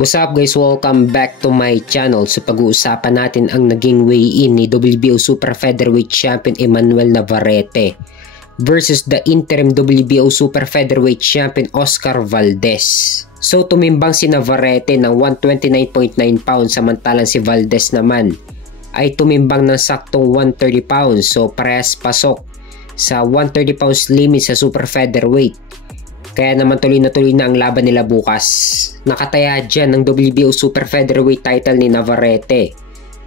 What's up guys, welcome back to my channel. So pag-uusapan natin ang naging weigh-in ni WBO Super Featherweight Champion Emmanuel Navarrete versus the interim WBO Super Featherweight Champion Oscar Valdez. So tumimbang si Navarrete ng 129.9 pounds samantalang si Valdez naman ay tumimbang ng saktong 130 pounds. So parehas pasok sa 130 pounds limit sa Super Featherweight. Kaya naman tuloy na ang laban nila bukas. Nakataya dyan ng WBO Super Featherweight title ni Navarrete.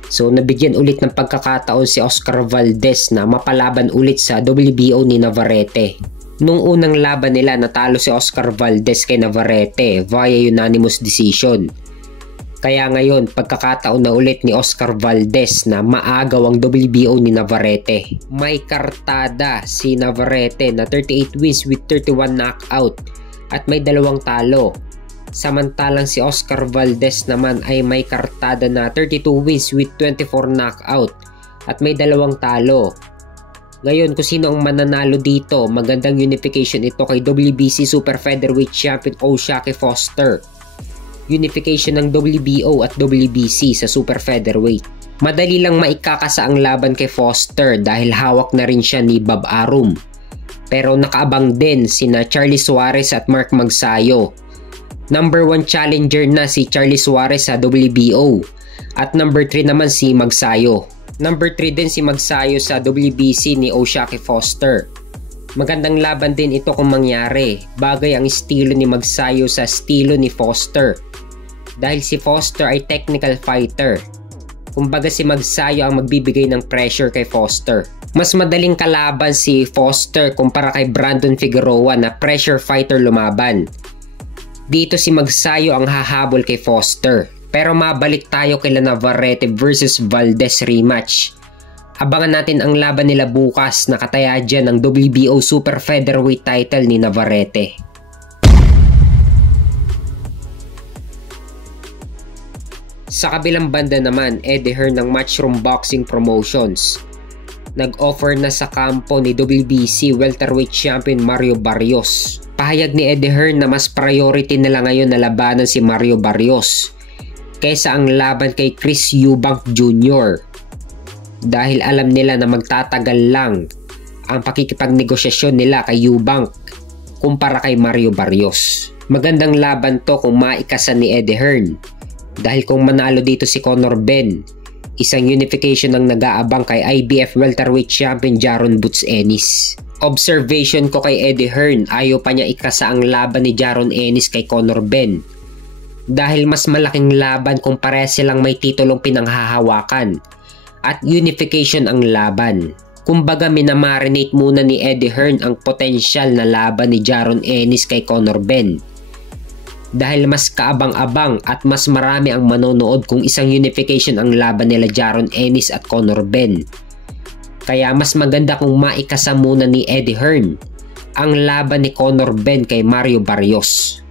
So nabigyan ulit ng pagkakataon si Oscar Valdez na mapalaban ulit sa WBO ni Navarrete. Nung unang laban nila natalo si Oscar Valdez kay Navarrete via unanimous decision. Kaya ngayon pagkakataon na ulit ni Oscar Valdez na maagaw ang WBO ni Navarrete. May kartada si Navarrete na 38 wins with 31 knockout at may 2 talo. Samantalang si Oscar Valdez naman ay may kartada na 32 wins with 24 knockout at may 2 talo. Ngayon kung sino ang mananalo dito, magandang unification ito kay WBC Super Featherweight Champion O'Shaquie Foster. Unification ng WBO at WBC sa Super Featherweight. Madali lang maikakasa ang laban kay Foster dahil hawak na rin siya ni Bob Arum. Pero nakaabang din sina Charlie Suarez at Mark Magsayo. Number 1 challenger na si Charlie Suarez sa WBO at number 3 naman si Magsayo. Number 3 din si Magsayo sa WBC ni O'Shaquie Foster. Magandang laban din ito kung mangyari. Bagay ang estilo ni Magsayo sa estilo ni Foster. Dahil si Foster ay technical fighter. Kumbaga si Magsayo ang magbibigay ng pressure kay Foster. Mas madaling kalaban si Foster kumpara kay Brandon Figueroa na pressure fighter lumaban. Dito si Magsayo ang hahabol kay Foster. Pero mabalik tayo kay Navarrete versus Valdez rematch. Abangan natin ang laban nila bukas, nakataya dyan ng WBO Super Featherweight title ni Navarrete. Sa kabilang banda naman, Eddie Hearn ng Matchroom Boxing Promotions. Nag-offer na sa kampo ni WBC Welterweight Champion Mario Barrios. Pahayag ni Eddie Hearn na mas priority nila ngayon na labanan si Mario Barrios kaysa ang laban kay Chris Eubank Jr. Dahil alam nila na magtatagal lang ang pakikipagnegosasyon nila kay Eubank kumpara kay Mario Barrios. Magandang laban to kung maikasan ni Eddie Hearn. Dahil kung manalo dito si Conor Benn, isang unification ang nag-aabang kay IBF Welterweight Champion Jaron Boots Ennis. Observation ko kay Eddie Hearn, ayaw pa niya ikasa ang laban ni Jaron Ennis kay Conor Benn. Dahil mas malaking laban kung parehas silang may titulong pinanghahawakan. At unification ang laban. Kumbaga minamarinate muna ni Eddie Hearn ang potensyal na laban ni Jaron Ennis kay Conor Benn. Dahil mas kaabang-abang at mas marami ang manonood kung isang unification ang laban nila Jaron Ennis at Conor Benn. Kaya mas maganda kung maikasa muna ni Eddie Hearn ang laban ni Conor Benn kay Mario Barrios.